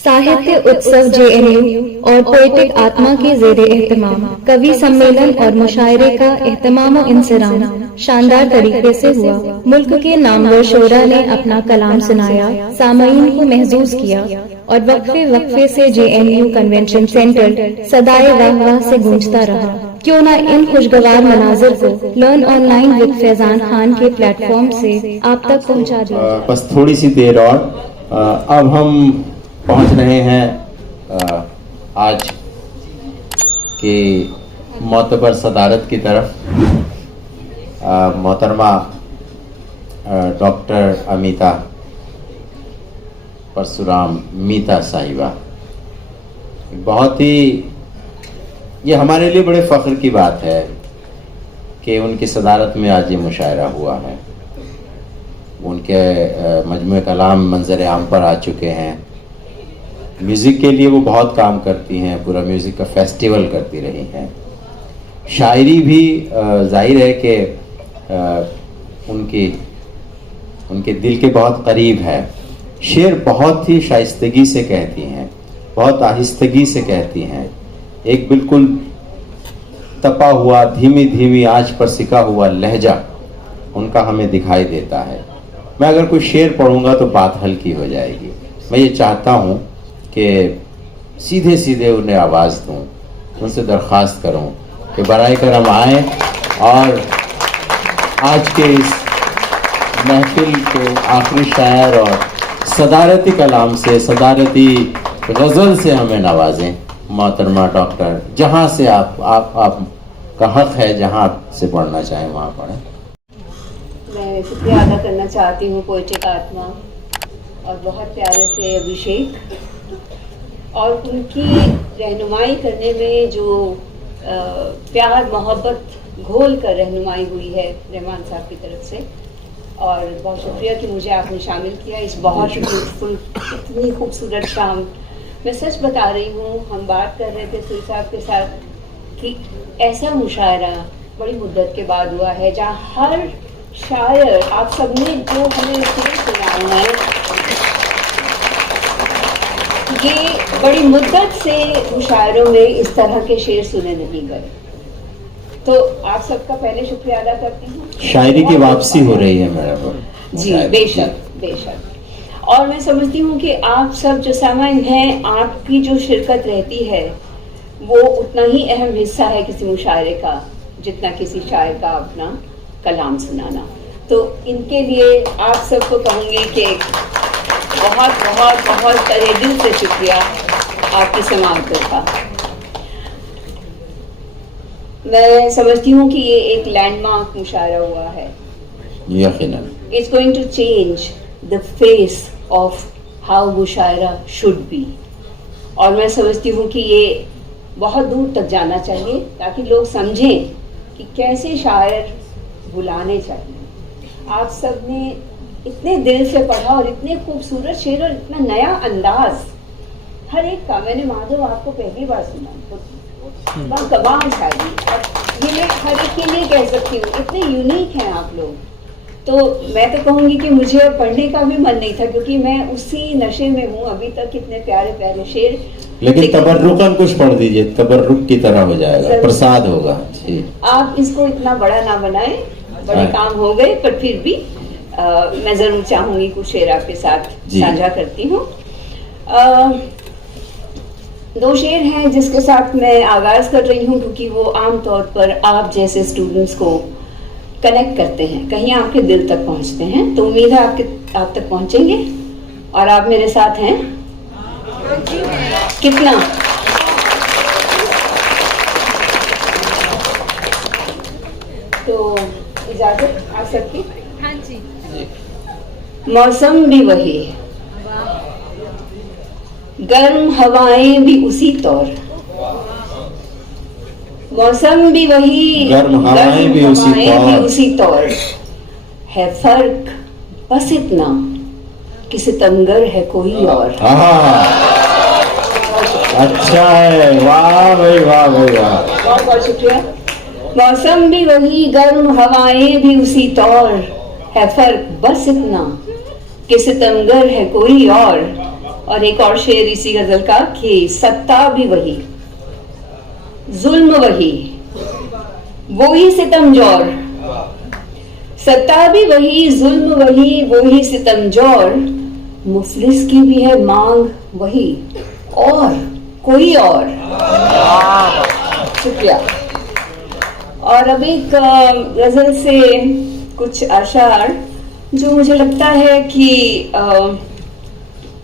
साहित्य उत्सव जेएनयू और पोएटिक आत्मा के ज़ेरे एहतमाम कवि सम्मेलन और मुशायरे का एहतमाम और इंसराम शानदार तरीके से हुआ। मुल्क के नामवर शोरा ने अपना कलाम सुनाया, सामईन को महजूज किया और वक्फे वक्फे से जेएनयू कन्वेंशन सेंटर सदाए वाह वाह से गूंजता रहा। क्यों ना इन खुशगवार मनाजिर को learn online with Faizan Khan के प्लेटफॉर्म से आप तक पहुंचा दिया। बस थोड़ी सी देर और अब हम पहुंच रहे हैं आज के मोतबर सदारत की तरफ। मोहतरमा डॉक्टर अमिता परशुराम मीता साहिबा, बहुत ही ये हमारे लिए बड़े फ़ख्र की बात है कि उनकी सदारत में आज ये मुशायरा हुआ है। उनके मजमू कलाम मंजर आम पर आ चुके हैं। म्यूज़िक के लिए वो बहुत काम करती हैं, पूरा म्यूज़िक का फेस्टिवल करती रही हैं। शायरी भी जाहिर है कि उनके दिल के बहुत करीब है। शेर बहुत ही शाइस्तगी से कहती हैं, बहुत आहिस्तगी से कहती हैं। एक बिल्कुल तपा हुआ धीमी धीमी आंच पर सिका हुआ लहजा उनका हमें दिखाई देता है। मैं अगर कोई शेर पढ़ूंगा तो बात हल्की हो जाएगी। मैं ये चाहता हूँ कि सीधे सीधे उन्हें आवाज़ दूँ, उनसे दरख्वास्त करूँ कि बराए करम आए और आज के इस महफिल के आखिरी शायर और सदारती कलाम से, सदारती गज़ल से हमें नवाजें। मोहतरमा डॉक्टर, जहाँ से आप का हक़ है, जहाँ से पढ़ना चाहें वहाँ पढ़ें। मैं शुक्रिया अदा करना चाहती हूँ पोएटिक आत्मा और बहुत प्यारे से अभिषेक और उनकी रहनुमाई करने में जो प्यार मोहब्बत घोल कर रहनुमाई हुई है रहमान साहब की तरफ से। और बहुत शुक्रिया कि मुझे आपने शामिल किया इस बहुत ही ब्यूटीफुल, इतनी खूबसूरत शाम। मैं सच बता रही हूँ, हम बात कर रहे थे सुई साहब के साथ कि ऐसा मुशायरा बड़ी मुद्दत के बाद हुआ है जहाँ हर शायर, आप सबने जो हमें शेर सुनाए हैं, ये बड़ी मुद्दत से मुशायरों में इस तरह के शेर सुने नहीं गए। तो आप सबका पहले शुक्रिया अदा करती हूँ। शायरी की वापसी हो रही है मेरा जी, बेशक बेशक। और मैं समझती हूँ कि आप सब जो सामाइन हैं, आपकी जो शिरकत रहती है वो उतना ही अहम हिस्सा है किसी मुशायरे का जितना किसी शायर का अपना कलाम सुनाना। तो इनके लिए आप सबको कहूँगी कि बहुत बहुत बहुत तहे दिल से शुक्रिया आपकी समाअत का। मैं समझती हूँ कि ये एक लैंडमार्क मुशायरा हुआ है। यकीनन it's going to change the face of how मुशायरा शुड बी। और मैं समझती हूँ कि ये बहुत दूर तक जाना चाहिए ताकि लोग समझें कि कैसे शायर बुलाने चाहिए। आप सब ने इतने दिल से पढ़ा और इतने खूबसूरत शेर और इतना नया अंदाज हर एक का। मैंने माधव आपको पहली बार सुना, कमाल शायरी, और ये मैं हर एक के लिए कह सकती हूँ, इतने यूनिक हैं आप लोग। तो मैं तो कहूँगी कि मुझे अब पढ़ने का भी मन नहीं था क्योंकि मैं उसी नशे में हूँ अभी तक। कितने प्यारे प्यारे शेर, लेकिन तबर्रुकन कुछ पढ़ दीजिए, तबर्रुक की तरह हो जाएगा, प्रसाद होगा जी। आप इसको इतना बड़ा ना बनाएं, बड़े काम हो गए, पर फिर भी मैं जरूर चाहूंगी कुछ शेर आपके साथ साझा करती हूँ। दो शेर हैं जिसके साथ मैं आगाज कर रही हूँ क्योंकि वो आमतौर पर आप जैसे स्टूडेंट्स को कनेक्ट करते हैं, कहीं आपके दिल तक पहुँचते हैं। तो उम्मीद है आप तक पहुँचेंगे और आप मेरे साथ हैं। कितना तो इजाजत आ सकती? हाँ जी। मौसम भी वही, गर्म हवाएं भी उसी तौर, मौसम भी वही, गर्म हवाएं भी उसी तौर, है फर्क बस इतना कि सितमगर है कोई और। अच्छा है, वाह भाई वाह भाई वाह, बहुत बहुत शुक्रिया। मौसम भी वही, गर्म हवाएं भी उसी तौर, है फर्क बस इतना कि सितमगर है कोई और। और एक और शेर इसी गजल का कि सत्ता भी वही, जुल्म वही, वो ही सितमजोर, सत्ता भी वही, जुल्म वही, वो ही सितमजोर, मुफलिस की भी है मांग वही, और कोई और। शुक्रिया। और अब एक गजल से कुछ अशार जो मुझे लगता है कि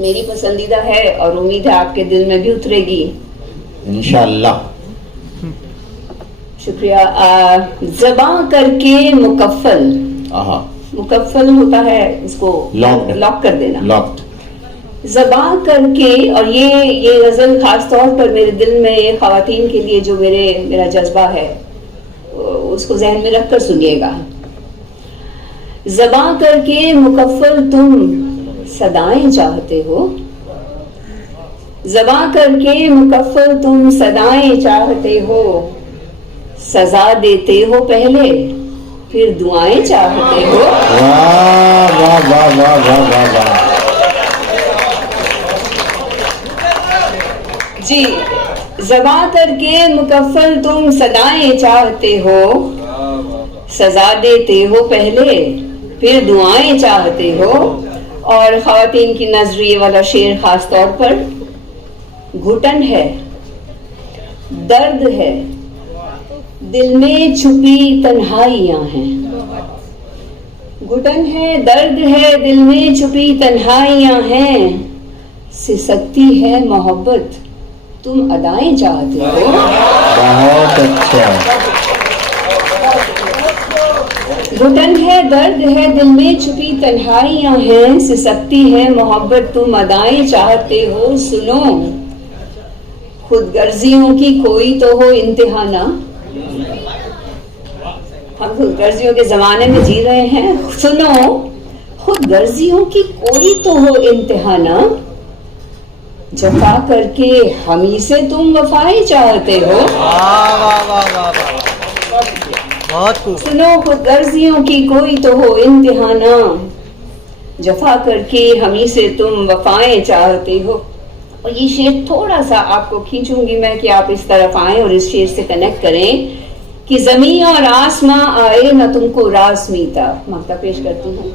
मेरी पसंदीदा है और उम्मीद है आपके दिल में भी उतरेगी इंशाअल्लाह। शुक्रिया। ज़बां करके मुकफ्फल, मुकफ्फल होता है इसको लॉक कर देना, लॉक्ड। ज़बां करके, और ये गजल खास तौर पर मेरे दिल में ख़वातीन के लिए जो मेरा जज्बा है उसको जहन में रखकर सुनिएगा। ज़बां करके मुकफ्फल तुम सदाएं चाहते हो, ज़बां करके मुकफ्फल तुम सदाएं चाहते हो, सजा देते हो पहले फिर दुआएं चाहते हो। वाह वाह वाह वाह वाह वाह वाह। जी, ज़बां करके मुकफ्फल तुम सदाएं चाहते हो, सजा देते हो पहले फिर दुआएं चाहते हो। और ख़वातीन की नज़र ये वाला शेर खास तौर पर, घुटन है, दर्द है, दिल में छुपी तन्हाइयां हैं, घुटन है, दर्द है, दिल में छुपी तन्हाइयां हैं, सिसकती है मोहब्बत तुम अदाएं चाहते हो। बहुत अच्छा। घुटन है, दर्द है, दिल में छुपी तन्हाइयां हैं, सिसकती है मोहब्बत तुम अदाएं चाहते हो। सुनो, खुद गर्जियों की कोई तो हो इंतहा ना, हम खुद गर्जियों के जमाने में जी रहे हैं। सुनो, खुद गर्जियों की कोई तो हो इंतहा ना, जफा करके हमी से तुम वफाएं चाहते हो। सुनो, खुद गर्जियों की कोई तो हो इंतहा ना, जफा करके हमी से तुम वफाएं चाहते हो। और ये शेर थोड़ा सा आपको खींचूंगी मैं कि आप इस तरफ आए और इस शेर से कनेक्ट करें कि जमीन और आसमां आए न तुमको रास मीता। मक्ता पेश करती हूँ।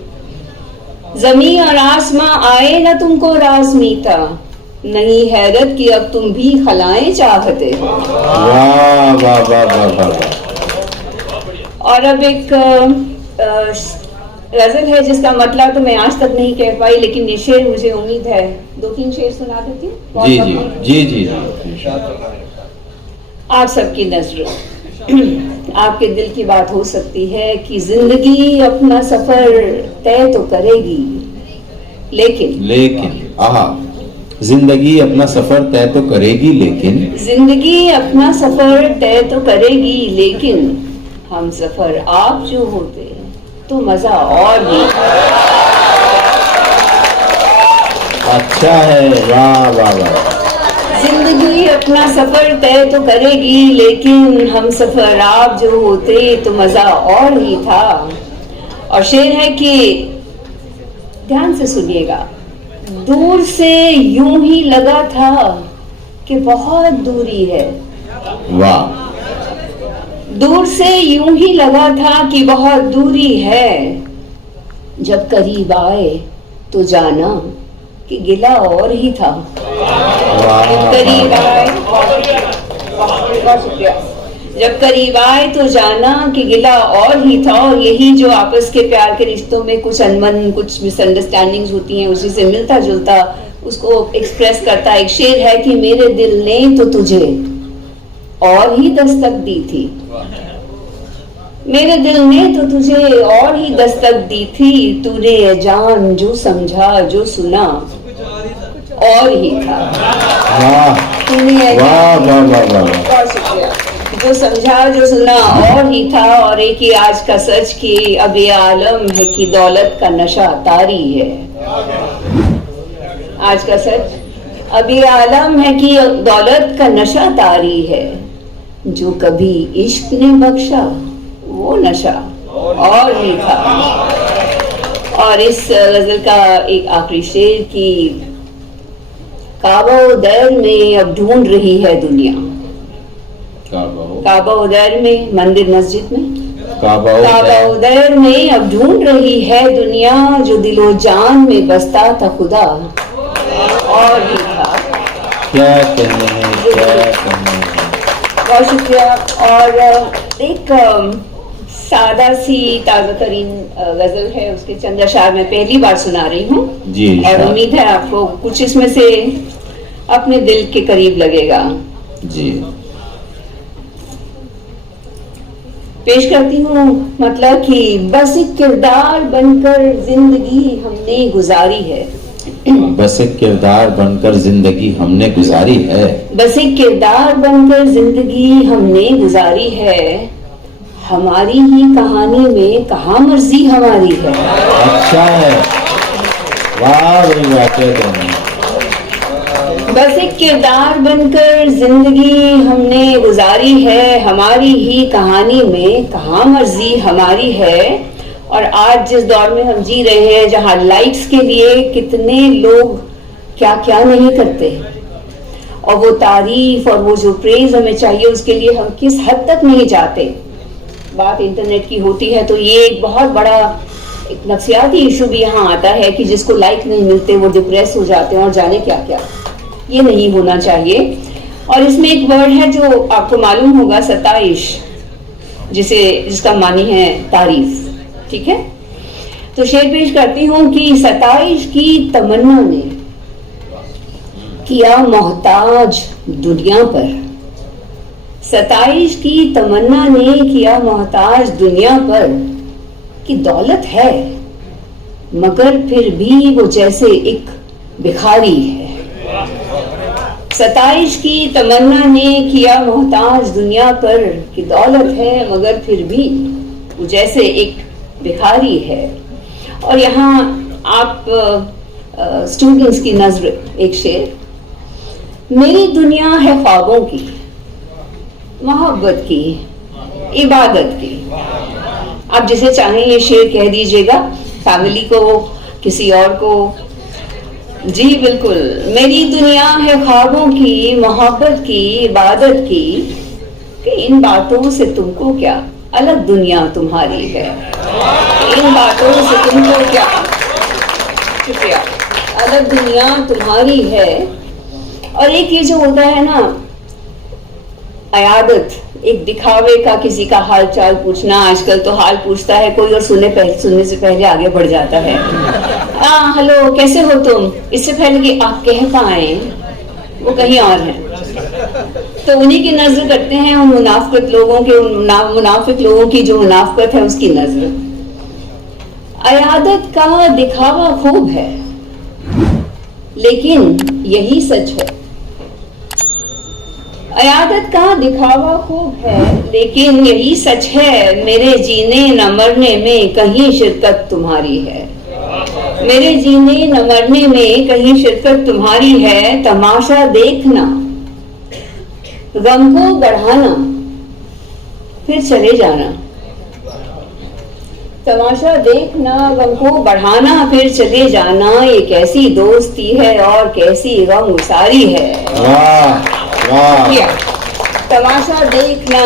जमीन और आसमां आए न तुमको रास मीता, नहीं हैरत की अब तुम भी खलाएं चाहते हो। वाह वाह वाह वाह वाह। और अब एक गजल है जिसका मतलब तो मैं आज तक नहीं कह पाई, लेकिन ये शेर मुझे उम्मीद है 2-3 शेर सुना देती हूँ। जी जी जी जी। आप सबकी नजर आपके दिल की बात हो सकती है कि जिंदगी अपना सफर तय तो करेगी, लेकिन जिंदगी अपना सफर तय तो करेगी, जिंदगी अपना सफर तय तो करेगी, लेकिन हम सफर आप जो होते तो मजा और भी। अच्छा है। वाह वाह वाह। जिंदगी अपना सफर तय तो करेगी, लेकिन हम सफर आप जो होते तो मजा और ही था। और शेर है कि ध्यान से सुनिएगा, दूर से यूं ही लगा था कि बहुत दूरी है। वाह। दूर से यूं ही लगा था कि बहुत दूरी है, जब करीब आए तो जाना कि गिला और ही था। जब करीब आए, जब करीब आए तो जाना कि गिला और ही था। और यही जो आपस के प्यार के रिश्तों में कुछ अनबन, कुछ मिसअंडरस्टैंडिंग्स होती हैं, उसी से मिलता जुलता उसको एक्सप्रेस करता एक शेर है कि मेरे दिल ने तो तुझे और ही दस्तक दी थी, मेरे दिल ने तो तुझे और ही दस्तक दी थी, तूने जान जो समझा जो सुना और ही था। तूने बहुत शुक्रिया, जो समझा जो सुना और ही था। और एक ही आज का सच कि अब ये आलम है कि दौलत का नशा तारी है। आज का सच अब ये आलम है कि दौलत का नशा तारी है, जो कभी इश्क ने बख्शा वो नशा और ही था। और इस गजल का एक आखिरी शेर की काबा उदैर में अब ढूंढ रही है दुनिया। काबा उदैर में, मंदिर मस्जिद में, काबा उदैर में अब ढूंढ रही है दुनिया, जो दिलो जान में बसता था खुदा और भी था। क्या कहने हैं, क्या कहने हैं। बहुत शुक्रिया। और एक सादा सी ताज़ा तरीन गजल है, उसके चंद अशार मैं पहली बार सुना रही हूँ जी। और उम्मीद है आपको कुछ इसमें से अपने दिल के करीब लगेगा। जी। पेश करती हूँ मतलब कि बस एक किरदार बनकर जिंदगी हमने गुजारी है। बस एक किरदार बनकर जिंदगी हमने गुजारी है। बस एक किरदार बनकर जिंदगी हमने गुजारी है, हमारी ही कहानी में कहाँ मर्जी हमारी है। अच्छा है, वाह भाई वाह, क्या कहने हैं। बस एक किरदार बनकर जिंदगी हमने गुजारी है, हमारी ही कहानी में कहाँ मर्जी हमारी है। और आज जिस दौर में हम जी रहे हैं, जहाँ लाइक्स के लिए कितने लोग क्या क्या नहीं करते, और वो तारीफ और वो जो प्रेज हमें चाहिए उसके लिए हम किस हद तक नहीं जाते। बात इंटरनेट की होती है तो ये एक बहुत बड़ा एक नफ्सियाती इशू भी यहाँ आता है कि जिसको लाइक नहीं मिलते वो डिप्रेस हो जाते हैं और जाने क्या क्या। ये नहीं होना चाहिए। और इसमें एक वर्ड है जो आपको मालूम होगा, सताइश, जिसका मानी है तारीफ। ठीक है, तो शेर पेश करती हूँ कि सताइश की तमन्ना ने किया मोहताज दुनिया पर, सताइश की तमन्ना ने किया मोहताज दुनिया पर, कि दौलत है मगर फिर भी वो जैसे एक भिखारी है। सताइश की तमन्ना ने किया मोहताज दुनिया पर, कि दौलत है मगर फिर भी वो जैसे एक भिखारी है। और यहाँ आप स्टूडेंट्स की नजर एक शेर, मेरी दुनिया है ख्वाबों की, मोहब्बत की, इबादत की। आप जिसे चाहें ये शेर कह दीजिएगा, फैमिली को, किसी और को। जी बिल्कुल, मेरी दुनिया है ख्वाबों की, मोहब्बत की, इबादत की, कि इन बातों से तुमको क्या, अलग दुनिया तुम्हारी है। इन बातों से तुमको क्या, शुक्रिया, अलग दुनिया तुम्हारी है। और एक ये जो होता है ना अयादत, एक दिखावे का, किसी का हाल चाल पूछना। आजकल तो हाल पूछता है कोई और सुनने से पहले आगे बढ़ जाता है। हेलो कैसे हो तुम, इससे पहले कि आप कह पाए वो कहीं और है। तो उन्हीं की नजर करते हैं उन मुनाफिक लोगों के, मुनाफिक लोगों की जो मुनाफिकत है उसकी नजर। अयादत का दिखावा खूब है लेकिन यही सच है। अयादत का दिखावा खूब है लेकिन यही सच है, मेरे जीने न मरने में कहीं शिरकत तुम्हारी है। मेरे जीने न मरने में कहीं शिरकत तुम्हारी है। तमाशा देखना, गम को बढ़ाना, फिर चले जाना। तमाशा देखना, गम को बढ़ाना, फिर चले जाना, ये कैसी दोस्ती है और कैसी गम उसारी है। वाह वाह। तमाशा देखना,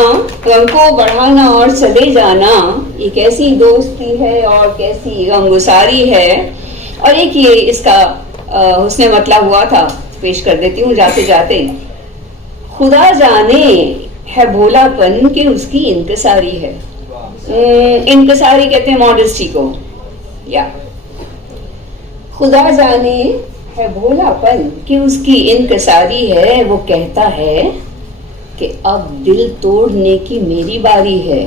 गम को बढ़ाना और चले जाना, ये कैसी दोस्ती है और कैसी गमगुसारी है। और एक ये इसका उसने मतलब हुआ था, पेश कर देती हूँ जाते जाते। खुदा जाने है भोलापन कि उसकी इनकसारी है। इनकसारी कहते हैं मॉडेस्टी को। या खुदा जाने है भोलापन कि उसकी इनकसारी है। वो कहता है कि अब दिल तोड़ने की मेरी बारी है।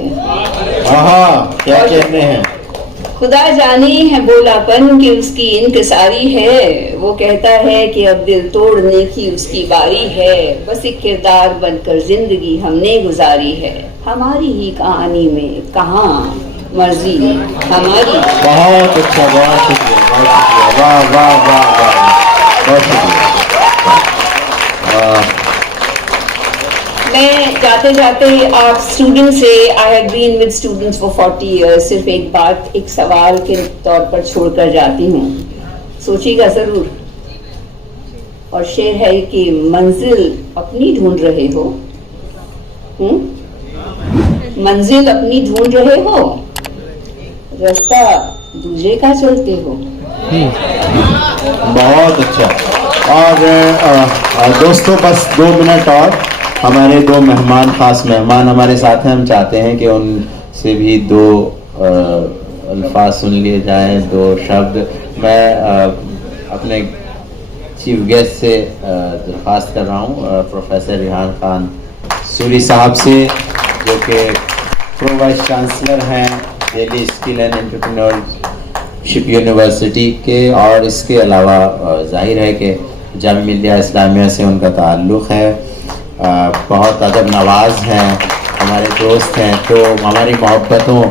क्या कहते हैं। खुदा जाने है भोलापन कि उसकी इनकसारी है। वो कहता है कि अब दिल तोड़ने की उसकी बारी है। बस एक किरदार बनकर जिंदगी हमने गुजारी है। हमारी ही कहानी में कहाँ मर्जी हमारी। बहुत अच्छा, बहुत शुक्रिया, बहुत शुक्रिया। वाह वाह वाह वाह, बहुत शुक्रिया। मैं जाते जाते आप स्टूडेंट से, I have been with students for 40 years, सिर्फ एक बात, एक सवाल के तौर पर छोड़कर जाती हूँ, सोचिएगा जरूर। और शेर है कि मंजिल अपनी ढूंढ रहे हो, मंजिल अपनी ढूंढ रहे हो, रास्ता दूसरे का चलते हो। बहुत अच्छा। और दोस्तों बस 2 मिनट और, हमारे 2 मेहमान, खास मेहमान हमारे साथ हैं, हम चाहते हैं कि उनसे भी 2 अल्फाज सुन लिए जाएं, 2 शब्द। मैं अपने चीफ गेस्ट से दरख्वास्त कर रहा हूँ, प्रोफेसर रिहान खान सूरी साहब से, जो कि प्रो वाइस चांसलर हैं Delhi skill and entrepreneurship university के, और इसके अलावा जाहिर है कि जामिया मिल्लिया इस्लामिया से उनका ताल्लुक़ है, बहुत अदब नवाज हैं, हमारे दोस्त हैं, तो हमारी मोहब्बतों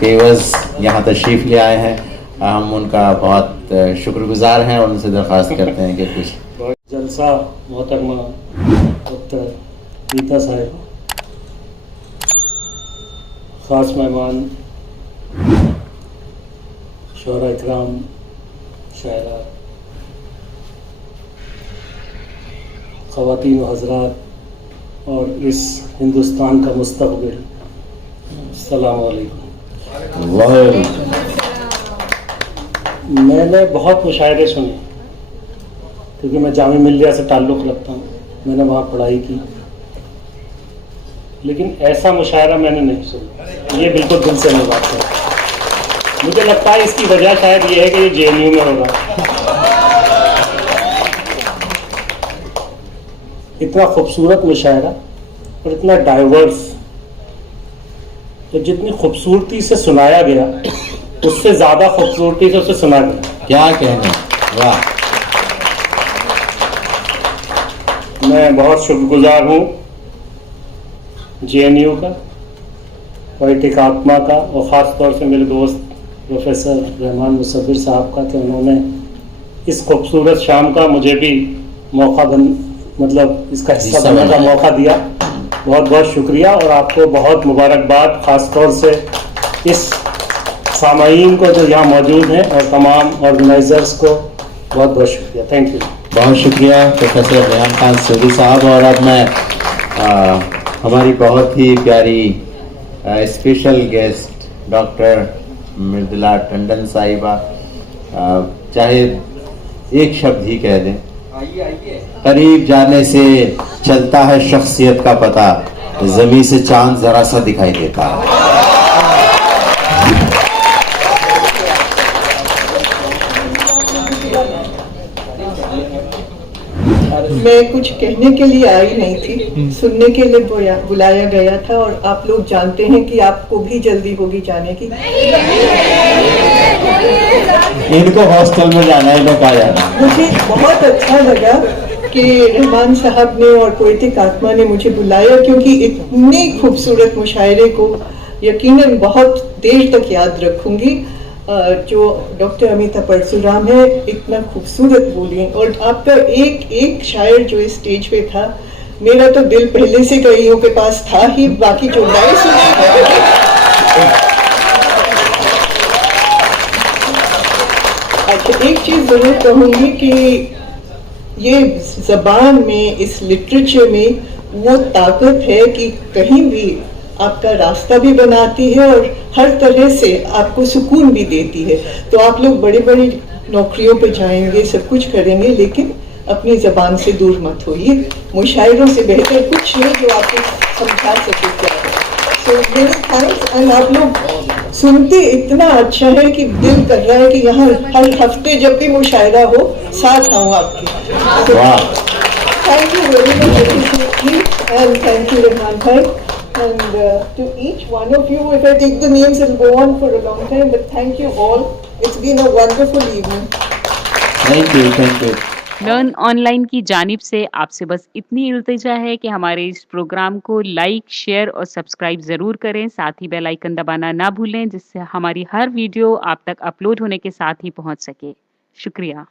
के एवज़ यहाँ तशरीफ़ ले आए हैं। हम उनका बहुत शुक्रगुजार हैं और उनसे दरख्वास्त करते हैं कि कुछ जलसा मोहतरमा डॉक्टर रीता साहिब, ख़ास मेहमान शोहरा इकराम, शायरा, ख़वातीन व हज़रात और इस हिंदुस्तान का मुस्तक़बिल, अस्सलाम वालेकुम। मैंने बहुत मुशायरे सुने क्योंकि मैं जामिया मिल्लिया से ताल्लुक़ रखता हूँ, मैंने वहाँ पढ़ाई की, लेकिन ऐसा मुशायरा मैंने नहीं सुना। ये बिल्कुल दिल से मैं बात करूँ, मुझे लगता है इसकी वजह शायद ये है कि ये JNU में हो रहा है। इतना खूबसूरत मुशायरा और इतना डाइवर्स, तो जितनी खूबसूरती से सुनाया गया उससे ज़्यादा खूबसूरती से उसे सुना गया। क्या कहना, वाह। मैं बहुत शुक्रगुजार हूँ JNU का, पोएटिक आत्मा का, और ख़ास तौर से मेरे दोस्त प्रोफेसर रहमान मुसव्विर साहब का, कि उन्होंने इस खूबसूरत शाम का मुझे भी मौका मतलब इसका हिस्सा बनने का मौका दिया। बहुत बहुत शुक्रिया, और आपको बहुत मुबारकबाद, ख़ास तौर से इस सामाईन को जो यहाँ मौजूद हैं और तमाम ऑर्गेनाइजर्स को बहुत बहुत शुक्रिया। Thank you. बहुत शुक्रिया प्रोफेसर रिहान खान सूरी साहब। और अब मैं हमारी बहुत ही प्यारी special guest doctor Mridula Tandon साहिबा, चाहे एक शब्द ही कह दें। करीब जाने से चलता है शख्सियत का पता, ज़मीं से चांद जरा सा दिखाई देता है। मैं कुछ कहने के लिए आई नहीं थी, सुनने के लिए बुलाया गया था, और आप लोग जानते हैं कि आपको भी जल्दी होगी जाने की। इनको हॉस्टल में जाना है, इनको कहा जाना। मुझे बहुत अच्छा लगा कि रहमान साहब ने और पोएटिक आत्मा ने मुझे बुलाया, क्योंकि इतने खूबसूरत मुशायरे को यकीनन बहुत देर तक याद रखूंगी। जो डॉक्टर अमिता परशुराम है, इतना खूबसूरत बोली, और आपका एक एक शायर जो इस स्टेज पे था, मेरा तो दिल पहले से कईयों के पास था ही, बाकी जो नए सुने। अच्छा, एक चीज जरूर कहूंगी कि ये जबान में, इस लिटरेचर में वो ताकत है कि कहीं भी आपका रास्ता भी बनाती है और हर तरह से आपको सुकून भी देती है। तो आप लोग बड़ी बड़ी नौकरियों पे जाएंगे, सब कुछ करेंगे, लेकिन अपनी जबान से दूर मत होइए। मुशायरों से बेहतर कुछ नहीं जो आपको समझा सके क्या है। सो मेरे थैंक्स। एंड आप लोग सुनते इतना अच्छा है कि दिल कर रहा है कि यहाँ हर हफ्ते जब भी मुशायरा हो साथ आऊँ आपके। Thank you very much and thank you Rahman भाई। And to each one of you, if I take the names, it'll go on for a long time, but thank you all. It's been a wonderful evening. Thank you, thank you. Learn online की जानिब से आपसे बस इतनी इल्तिजा है कि हमारे इस प्रोग्राम को लाइक, शेयर और सब्सक्राइब ज़रूर करें। साथ ही बेल आइकन दबाना ना भूलें, जिससे हमारी हर वीडियो आप तक अपलोड होने के साथ ही पहुंच सके। शुक्रिया।